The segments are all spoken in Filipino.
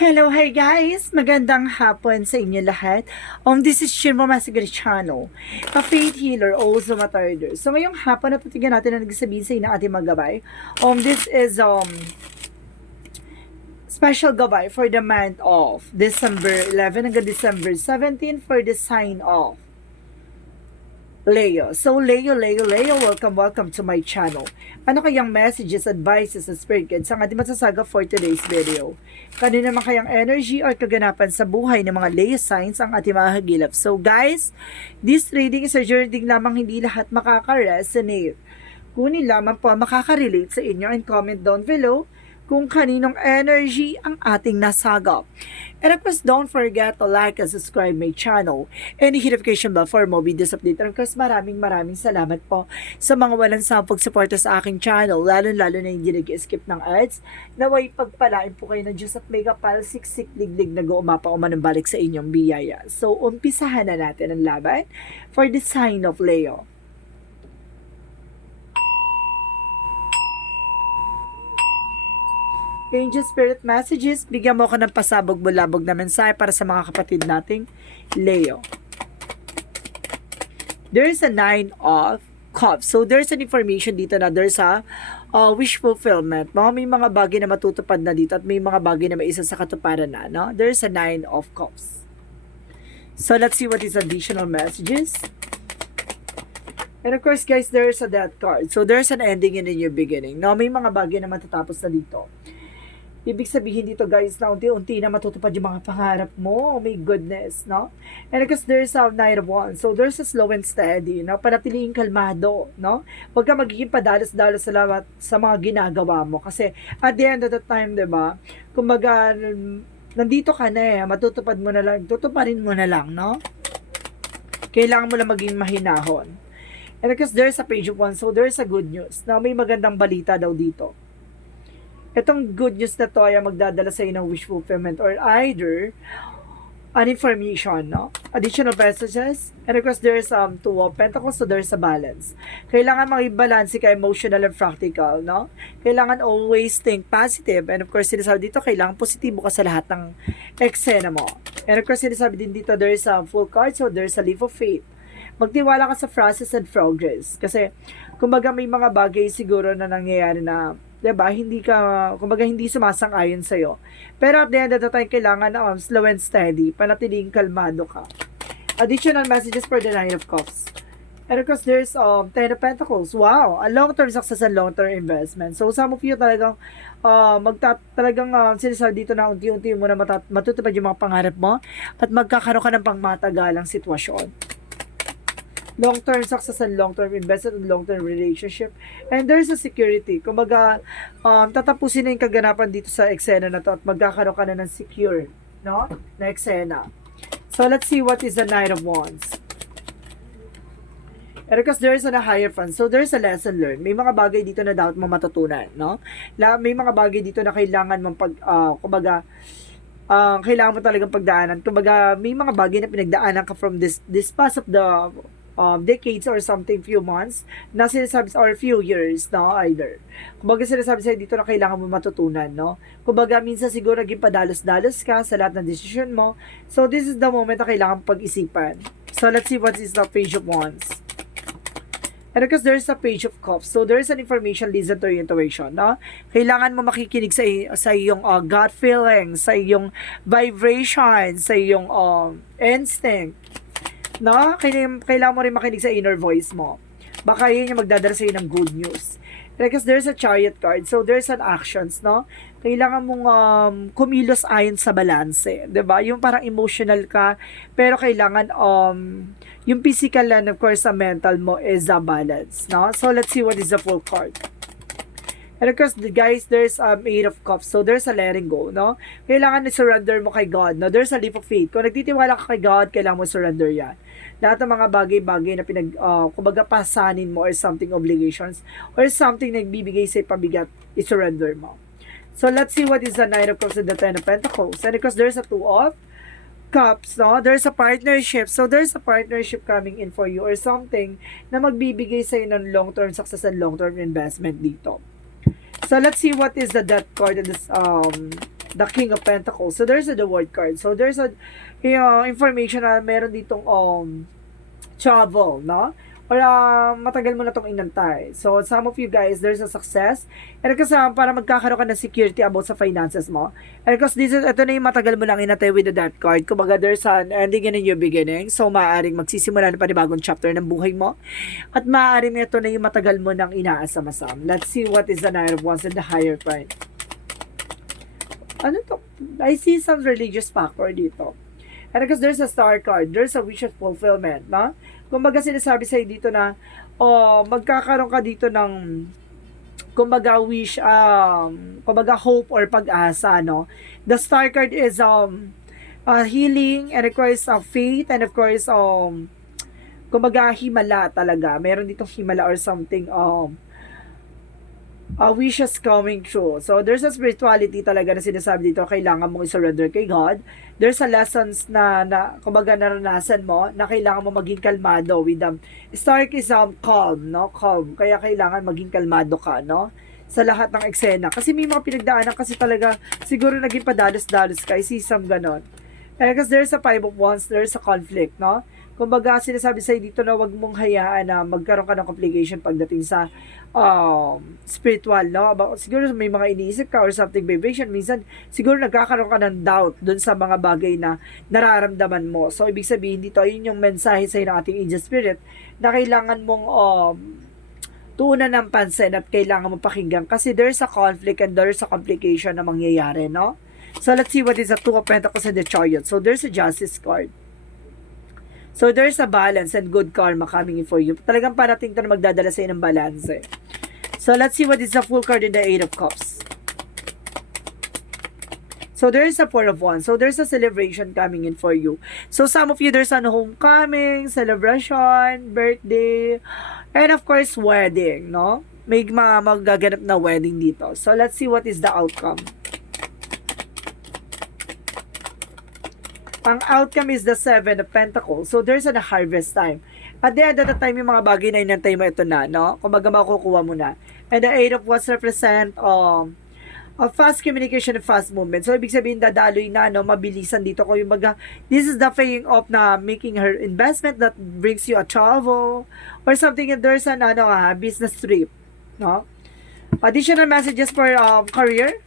Hello, hi guys! Magandang hapon sa inyo lahat. This is Shirmo Masigari Channel, a faith healer, also matarder. So ngayong hapon, natutigyan natin na nagsasabihin sa inyo ng ating mga gabay. This is special gabay for the month of December 11 hanggang December 17 for the sign of Leo. So, Leo, welcome to my channel. Ano kayang messages, advices, at spirit guides ang ating masasaga for today's video? Kanina naman kayang energy or kaganapan sa buhay ng mga Leo signs ang ating mahagilap. So, guys, this reading is a journey lamang, hindi lahat makaka-resonate. Kunin lamang po makaka-relate sa inyo and comment down below kung kaninong energy ang ating nasagap. And of course, don't forget to like and subscribe my channel and hit notification bell for more videos update. And of course, maraming salamat po sa mga walang sampag suporta sa aking channel, lalo na hindi nag-skip ng ads. Naway pagpalain po kayo ng Diyos at may kapal, siksik, liglig, nag-uumapa umanambalik sa inyong biyaya. So, umpisahan na natin ang laban for the sign of Leo. Angel Spirit Messages, bigyan mo ako ng pasabog-bulabog na mensahe para sa mga kapatid nating Leo. There's a 9 of Cups. So, there's an information dito na there's a wish fulfillment. May mga bagay na matutupad na dito at may mga bagay na may isa sa katuparan na. No? There's a 9 of Cups. So, let's see what is additional messages. And of course, guys, there's a death card. So, there's an ending and a new beginning. No? May mga bagay na matatapos na dito. Ibig sabihin dito, guys, na unti-unti na matutupad yung mga pangarap mo. Oh my goodness, no? And because there's a Knight of Wands. So, there's a slow and steady, no? Panatiling kalmado, no? Huwag ka magiging padalas-dalas sa mga ginagawa mo. Kasi, at the end of the time, diba? Kumbaga, nandito ka na eh. Matutupad mo na lang. Tutuparin mo na lang, no? Kailangan mo lang maging mahinahon. And because there's a Page of Wands. So, there's a good news. Now, may magandang balita daw dito. Itong good news na to ay magdadala sa iyo ng wish fulfillment or either an information, no? Additional messages. And of course, there's Two of Pentacles, so there's a balance. Kailangan mag-balance ka emotional and practical, no? Kailangan always think positive. And of course, sinasabi dito, kailangan positibo ka sa lahat ng eksena mo. And of course, sinasabi din dito, there's a full card, so there's a leap of faith. Magtiwala ka sa process and progress. Kasi, kumbaga may mga bagay siguro na nangyayari na, diba, hindi ka, kumbaga hindi sumasang-ayon sa'yo. Pero at the end of the time, kailangan na slow and steady, panatiling kalmado ka. Additional messages for the Nine of Cups. And of course, there's Ten of Pentacles. Wow! A long-term success and long-term investment. So, some of you talagang, sinasabi dito na unti-unti mo na matutupad yung mga pangarap mo at magkakaroon ka ng pangmatagalang sitwasyon. Long-term success and long-term investment and long-term relationship. And there's a security. Kumbaga, tatapusin na yung kaganapan dito sa eksena na to at magkakaroon ka na ng secure, no? Na eksena. So, let's see what is the Knight of Wands. And because there's a higher fund, so there's a lesson learned. May mga bagay dito na dapat mo matutunan, no? May mga bagay dito na kailangan mong kailangan mo talagang pagdaanan. Kumbaga, may mga bagay na pinagdaanan ka from this past of the decades or something, few months, na sinasabi, or few years, no, either. Kumbaga sinasabi sa'yo dito na kailangan mo matutunan, no? Kumbaga, minsan siguro naging padalos-dalos ka sa lahat ng decision mo. So, this is the moment na kailangan pag-isipan. So, let's see what is the Page of Wands. And because there's a Page of Cups, so there's an information, listen to your intuition, no? Kailangan mo makikinig sa iyong gut feeling, sa iyong vibration, sa iyong instinct, no? Kailangan mo rin makinig sa inner voice mo. Baka yun yung magdadala sa iyo ng good news. Because there's a Chariot card, so there's an actions, no? Kailangan mong kumilos ayon sa balanse, 'di ba? Yung parang emotional ka, pero kailangan yung physical and of course sa mental mo is a balance, no? So let's see what is the full card. And of course, guys, there's Eight of Cups. So, there's a letting go, no? Kailangan i-surrender mo kay God, no? There's a leap of faith. Kung nagtitiwala ka kay God, kailangan mo surrender yan. Lahat ng mga bagay-bagay na kumbaga pasanin mo or something obligations or something na nagbibigay sa pabigat, i-surrender mo. So, let's see what is the Nine of Cups and the Ten of Pentacles. And of course, there's a Two of Cups, no? There's a partnership. So, there's a partnership coming in for you or something na magbibigay sa'yo ng long-term success and long-term investment dito. So, let's see what is the death card in this the King of Pentacles. So there's the World card. So there's a information na meron ditong travel, no? Or matagal mo na itong inantay. So, some of you guys, there's a success. And kasi para magkakaroon ka ng security about sa finances mo. And because ito na yung matagal mo lang inantay with the Death card. Kumbaga, there's an ending and a new beginning. So, maaaring magsisimula na panibagong chapter ng buhay mo. At maaaring ito na yung matagal mo nang inaasam-asam. Let's see what is the Nine of Wands and the higher pride. Ano to? I see some religious factor dito. And because there's a star card, there's a wish of fulfillment, no? Kumbaga sinasabi sa'yo dito na, magkakaroon ka dito ng, kumbaga wish, kumbaga hope or pag-asa, no? The star card is, healing, and of course, faith, and of course, kumbaga himala talaga. Meron ditong himala or something, wishes coming true. So, there's a spirituality talaga na sinasabi dito, kailangan mong i-surrender kay God. There's a lessons na kumbaga naranasan mo, na kailangan mo maging kalmado with them. Stark is calm, no? Calm. Kaya kailangan maging kalmado ka, no? Sa lahat ng eksena. Kasi may mga pinagdaanan kasi talaga, siguro naging padalos-dalos ka, isisam ganon. And because there's a Five of Wands, there's a conflict, no? Kumbaga, sinasabi sa'yo dito na wag mong hayaan na magkaroon ka ng complication pagdating sa spiritual, no? Siguro may mga iniisip ka or something vibration. Minsan, siguro nagkakaroon ka ng doubt dun sa mga bagay na nararamdaman mo. So, ibig sabihin dito, yun yung mensahe sa'yo ng ating angel spirit na kailangan mong tuunan ng pansin at kailangan mong pakinggan kasi there's a conflict and there's a complication na mangyayari, no? So, let's see what is the Two of Pentacles and the Chariot. So, there's a Justice card. So, there's a balance and good karma coming in for you. Talagang parating to na magdadala sa'yo ng balance. So, let's see what is the Full card in the Eight of Cups. So, there's a Four of Wands. So, there's a celebration coming in for you. So, some of you, there's an homecoming, celebration, birthday, and of course, wedding, no? May magaganap na wedding dito. So, let's see what is the outcome. Ang outcome is the Seven of Pentacles. So, there's a harvest time. At the end of the time, yung mga bagay na inantay mo, ito na, no? Kumbaga, makukuha mo na. And the Eight of Wands represent a fast communication and fast movement. So, ibig sabihin, dadaloy na, no? Mabilisan dito ko yung baga. This is the paying off na making her investment that brings you a travel or something. And there's an business trip, no? Additional messages for career.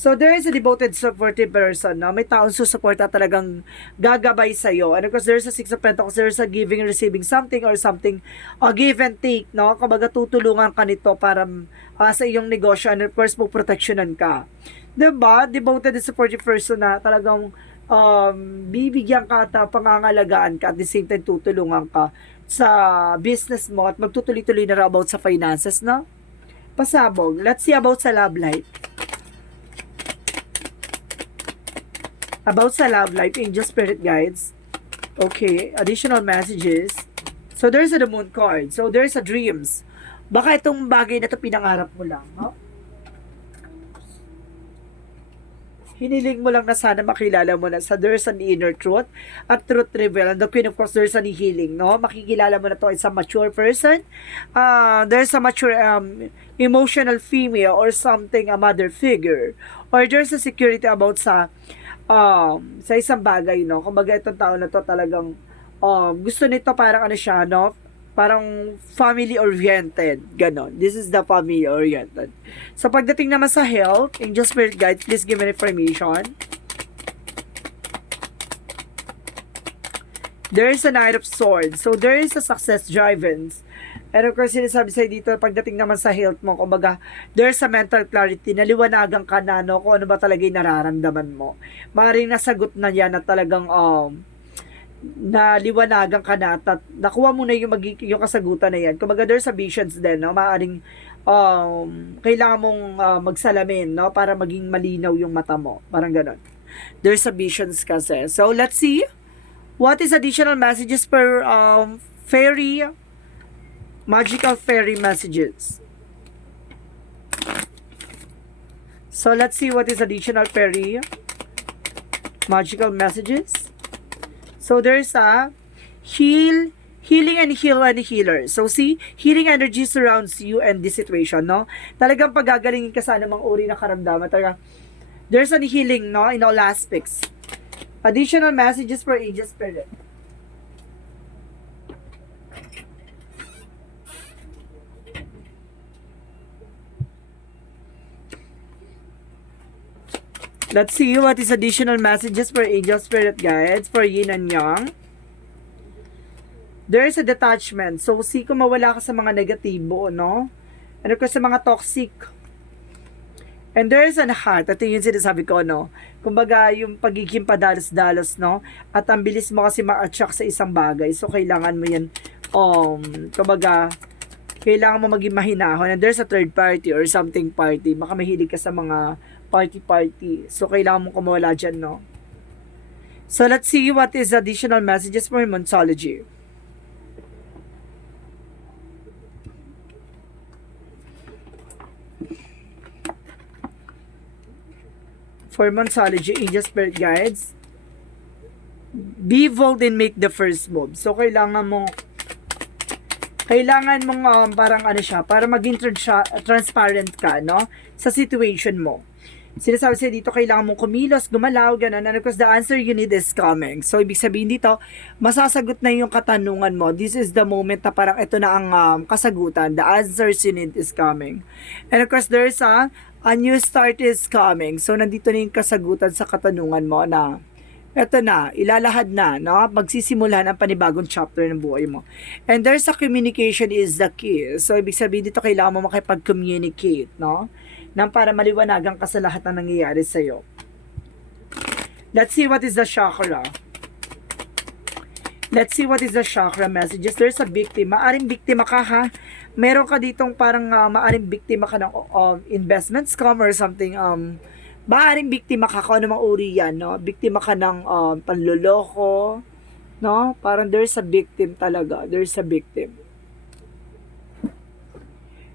So, there is a devoted, supportive person, no? May taong susuporta talagang gagabay sa'yo. And of course, there's a Six of Pentacles, there's a giving and receiving something or something, give and take, no? Kumbaga, tutulungan ka nito para sa iyong negosyo and of course, puproteksyonan ka. Diba? Devoted and supportive person na talagang bibigyan ka at pangangalagaan ka at the same time tutulungan ka sa business mo at magtutuloy-tuloy na about sa finances, no? Pasabog. Let's see about sa love life. About sa love life, angel spirit guides. Okay, additional messages. So, there's a the Moon card. So, there's a dreams. Baka itong bagay na ito pinangarap mo lang, no? Hiniling mo lang na sana makilala mo na sa there's an inner truth at truth reveal. And the Queen, of course, there's an healing, no? Makikilala mo na to as a mature person. There's a mature emotional female or something, a mother figure. Or there's a security about sa isang bagay, no? Kumbaga itong tao na to talagang gusto nito parang ano siya, no? Parang family-oriented. Ganon. This is the family-oriented. So, pagdating naman sa health, angel spirit guides, please give me information. There is a Knight of Swords. So, there is a success driven. And of course, sinasabi sa'yo dito, pagdating naman sa health mo, kumbaga, there's a mental clarity, naliwanagan ka na, no, kung ano ba talaga yung nararamdaman mo. Maaaring nasagot na yan at talagang, naliwanagan ka na at nakuha mo na yung kasagutan na yan. Kumbaga, there's a visions din, no, maaaring, kailangan mong magsalamin, no, para maging malinaw yung mata mo. Parang ganon. There's a visions kasi. So, let's see. What is additional messages per fairy, magical fairy messages? So, let's see what is additional fairy magical messages. So, there's a heal, Healing and heal and healer. So see, healing energy surrounds you and this situation, no? Talagang pagagalingin ka sa anumang uri ng karamdaman. Talagang, there's an healing, no? In all aspects. Additional messages for Angel Spirit. Let's see what is additional messages for Angel Spirit Guides for Yin and Yang. There is a detachment. So, see kung mawala ka sa mga negatibo, no? Ano ka sa mga toxic. And there is an heart. Ito yung sinasabi ko, no? Kumbaga, yung pagiging padalos-dalos, no? At ang bilis mo kasi ma-attract sa isang bagay. So, kailangan mo yan, kumbaga, kailangan mo maging mahinahon. And there's a third party or something party. Baka mahilig ka sa mga party. So, kailangan mong kumawala dyan, no? So, let's see what is additional messages for Monsology. For Monsology, Angel Spirit Guides, be bold and make the first move. So, kailangan mong parang ano siya, para maging transparent ka, no? Sa situation mo. Sinasabi siya dito, kailangan mong kumilos, gumalaw, gano'n. And of course, the answer you need is coming. So, ibig sabihin dito, masasagot na yung katanungan mo. This is the moment na parang ito na ang kasagutan. The answers you need is coming. And of course, there's a new start is coming. So, nandito na yung kasagutan sa katanungan mo na eto na, ilalahad na, no? Magsisimulan ang panibagong chapter ng buhay mo. And there's a communication is the key. So, ibig sabihin dito, kailangan mo makipag-communicate, no? Nang para maliwanagan ka sa lahat ng nangyayari sa'yo. Let's see what is the chakra. Let's see what is the chakra messages. There's a victim. Maaring biktima ka, ha? Meron ka ditong parang maaring biktima ka ng investment scam or something. Maaring biktima ka kung ano mang uri yan, no? Biktima ka ng panloloko, no? Parang there's a victim talaga. There's a victim.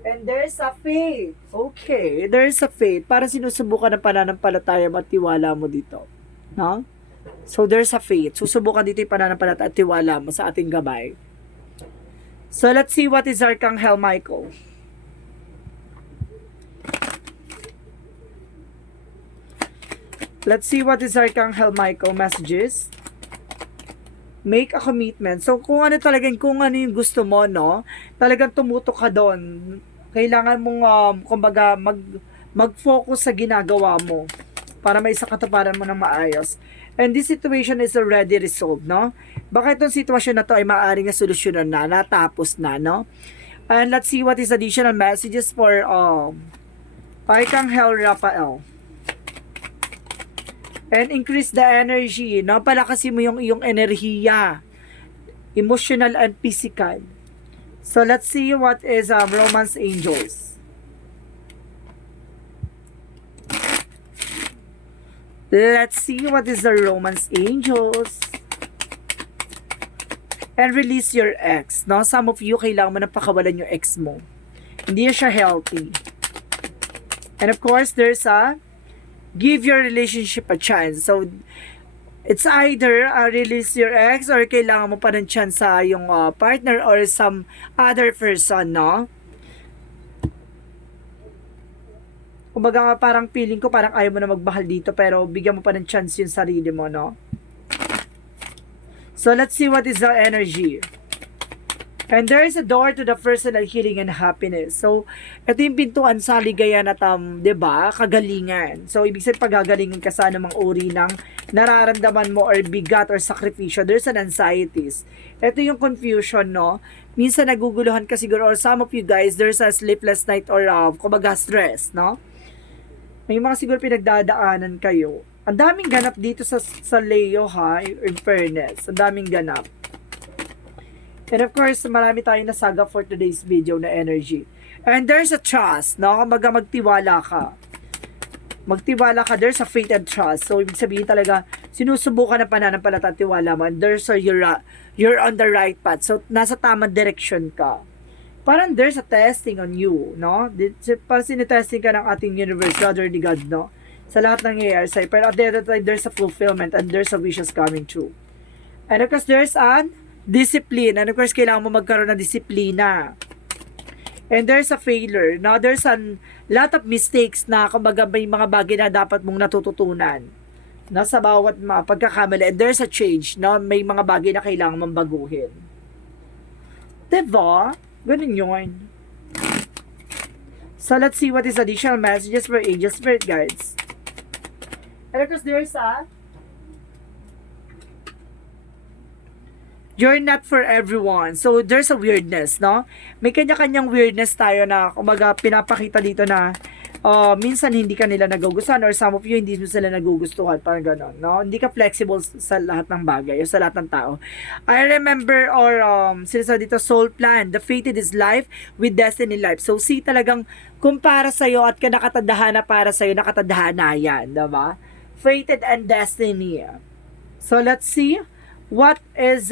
And there's a faith. Okay, there's a faith. Para sinusubukan ng pananampalataya at tiwala mo dito. No? So, there's a faith. Susubukan dito yung pananampalataya at tiwala mo sa ating gabay. So, let's see what is Archangel Michael. Let's see what is Archangel Michael messages. Make a commitment. So, kung ano yung gusto mo, no? Talagang tumutok ka doon. Kailangan mong, kumbaga, mag-focus sa ginagawa mo para may isa katuparan mo ng maayos. And this situation is already resolved, no? Baka itong sitwasyon na to ay maaaring na solusyonan na, natapos na, no? And let's see what is additional messages for Archangel Raphael. And increase the energy, no? Palakasin mo yung iyong enerhiya, emotional and physical. So, let's see what is Romance Angels. Let's see what is the Romance Angels. And release your ex, no? Some of you, kailangan mo na pakawalan yung ex mo. Hindi siya healthy. And of course, there's a give your relationship a chance. So, it's either release your ex or kailangan mo pa ng chance sa yung partner or some other person, no? Kumbaga parang feeling ko parang ayaw mo na magmahal dito pero bigyan mo pa ng chance yung sarili mo, no? So, let's see what is the energy. And there is a door to the personal healing and happiness. So, ito yung pintuan sa ligayan at, diba, kagalingan. So, ibig sabihin pagagalingin ka sa anumang uri ng nararamdaman mo or bigat or sakripisyo. There's an anxieties. Ito yung confusion, no? Minsan naguguluhan ka siguro or some of you guys, there's a sleepless night or kumbaga stress, no? May mga siguro pinagdadaanan kayo. Ang daming ganap dito sa Leo, ha? In fairness. Ang daming ganap. And of course, marami tayong nasaga for today's video na energy. And there's a trust, no? Kumbaga magtiwala ka. Magtiwala ka, there's a faith and trust. So, ibig sabihin talaga, sinusubukan ng pananampalataya at tiwala mo. And there's a, you're on the right path. So, nasa tamang direction ka. Parang there's a testing on you, no? Parang sinitesting ka ng ating universe, rather ni God, no? Sa lahat ng nangyayari sa'yo. Pero at the end of the time, there's a fulfillment and there's a wishes coming true. And of course, there's an Discipline. And of course, kailangan mo magkaroon ng disiplina. And there's a failure. Now, there's a lot of mistakes na kumbaga may mga bagay na dapat mong natututunan. No, sa bawat mga pagkakamali. And there's a change. No, may mga bagay na kailangan mong baguhin. Diba? Ganun yun. So, let's see what is additional messages for angel spirit guides. And of course, there's a you're not for everyone. So, there's a weirdness, no? May kanya-kanyang weirdness tayo na, kumbaga, pinapakita dito na minsan hindi ka nila nagugustuhan or some of you hindi mo sila nagugustuhan. Parang gano'n, no? Hindi ka flexible sa lahat ng bagay o sa lahat ng tao. I remember or sinasabi dito, soul plan. The fated is life with destiny life. So, see talagang kung para sa'yo at ka nakatadhana para sa'yo, nakatadhana yan, diba? Fated and destiny. So, let's see. What is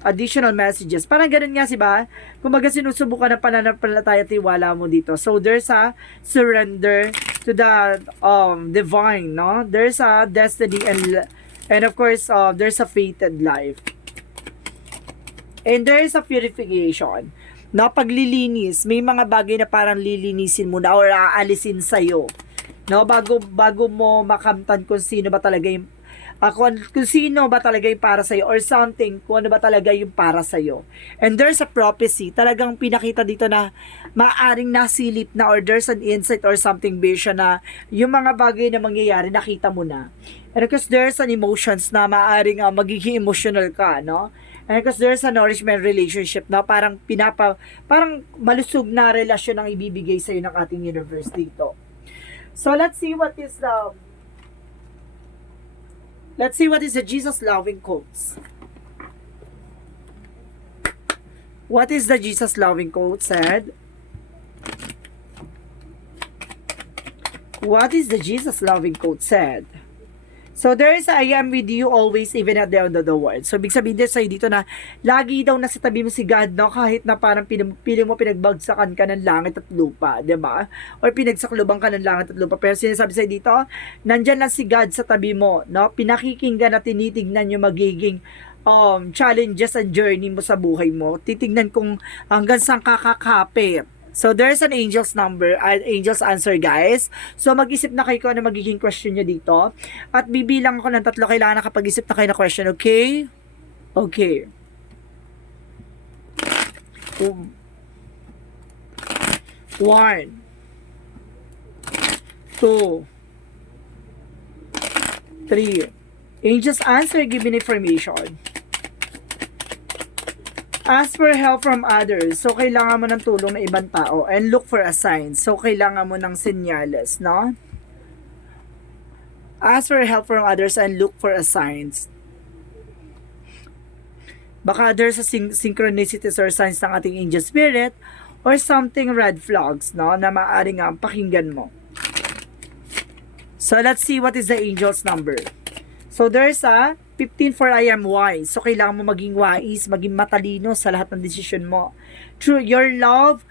additional messages? Parang ganun nga, diba? Kumbaga sinusubukan ng pananampalataya at tiwala mo dito. So there's a surrender to the divine, no? There's a destiny and of course there's a fated life. And there's a purification. No, paglilinis, may mga bagay na parang lilinisin mo na or aalisin sa'yo. No, bago mo makamtan kung sino ba talaga yung kung sino ba talaga yung para sa'yo or something, kung ano ba talaga yung para sa'yo. And there's a prophecy, talagang pinakita dito na maaring nasilip na or there's an insight or something vision na yung mga bagay na mangyayari, nakita mo na. And because there's an emotions na maaring magiging emotional ka, no? And because there's a nourishment relationship na parang parang malusog na relasyon ang ibibigay sa'yo ng ating universe dito. So let's see what is the Jesus loving quotes. What is the Jesus loving quote said? What is the Jesus loving quote said? So there is I am with you always even at the end of the world. So big sabihin din sa'yo dito na lagi daw nasa tabi mo si God, no? Kahit na parang piling mo pinagbagsakan ka ng langit at lupa, di ba? Or pinagsakluban ka ng langit at lupa. Pero sinasabi sa'yo dito, nandyan lang si God sa tabi mo, no? Pinakikinggan at tinitignan yung magiging challenges and journey mo sa buhay mo. Titignan kung hanggang saan kakakapit. So, there's an angel's number, angel's answer, guys. So, mag-isip na kayo kung ano magiging question nyo dito. At bibilang ako ng 3, kailangan nakapag-isip na kayo na question, okay? Okay. 1 2 3 Angel's answer, give me information. Ask for help from others. So, kailangan mo ng tulong ng ibang tao. And look for a sign. So, kailangan mo ng senyales, no? Ask for help from others and look for a signs. Baka there's a synchronicities or signs ng ating angel spirit or something red flags, no? Na maaaring pakinggan mo. So, let's see what is the angel's number. So, there's a 15 for I am wise. So, kailangan mo maging wise, maging matalino sa lahat ng decision mo. True, your love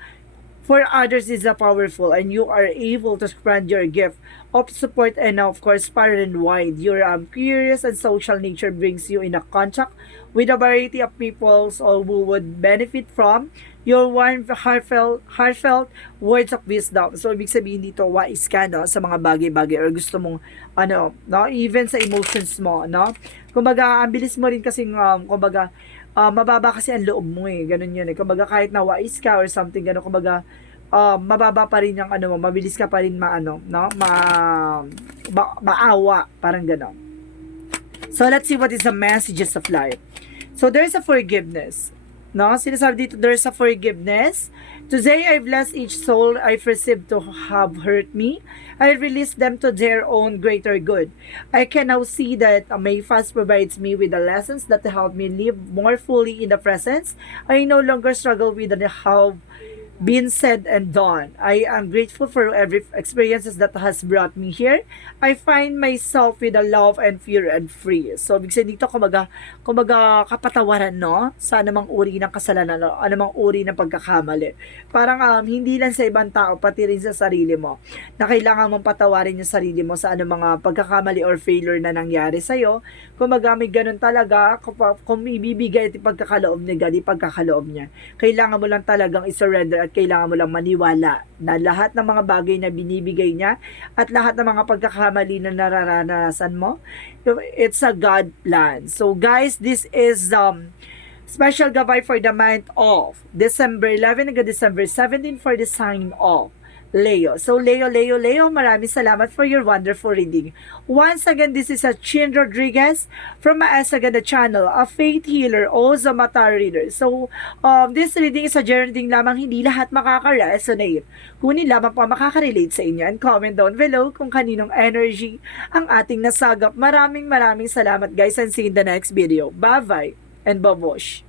for others is powerful and you are able to spread your gift of support and of course far and wide. Your curious and social nature brings you in a contact with a variety of peoples all who would benefit from your warm, heartfelt words of wisdom. So, ibig sabihin dito, wise ka, no? Sa mga bagay-bagay or gusto mong, no? Even sa emotions mo, no? Kumbaga, ang bilis mo rin kasing, kumbaga, mababa kasi ang loob mo eh. Ganun yun eh. Kumbaga, kahit na wise ka or something, ganun, kumbaga, mababa pa rin yung mo, mabilis ka pa rin no? Maawa, parang gano'n. So, let's see what is the messages of life. So, there's a forgiveness. No? Sinasabi dito, there's a forgiveness. Today, I bless each soul I've received to have hurt me. I release them to their own greater good. I can now see that my fast provides me with the lessons that help me live more fully in the presence. I no longer struggle with been said and done. I am grateful for every experiences that has brought me here. I find myself with a love and fear and free. So, ibig sabihin dito, kumaga kapatawaran, no? Sa anumang uri ng kasalanan, no? Anumang uri ng pagkakamali. Parang hindi lang sa ibang tao, pati rin sa sarili mo, na kailangan mong patawarin yung sarili mo sa anumang mga pagkakamali or failure na nangyari sa'yo. Kumaga may ganun talaga, kung ibibigay at ipagkakaloob ni God, ipagkakaloob niya. Kailangan mo lang talagang isurrender at kailangan mo lang maniwala na lahat ng mga bagay na binibigay niya at lahat ng mga pagkakamali na nararanasan mo, it's a God plan. So guys, this is special gabay for the month of December 11 hanggang December 17 for the sign of Leo. So Leo, maraming salamat for your wonderful reading. Once again, this is a Chin Rodriguez from Maasaganda channel, a faith healer, also mata reader. So this reading is a general reading lamang, hindi lahat makaka-resonate. Kunin lamang po makaka-relate sa inyo, and comment down below kung kaninong energy ang ating nasagap. Maraming salamat guys, and see you in the next video. Bye-bye and babosh.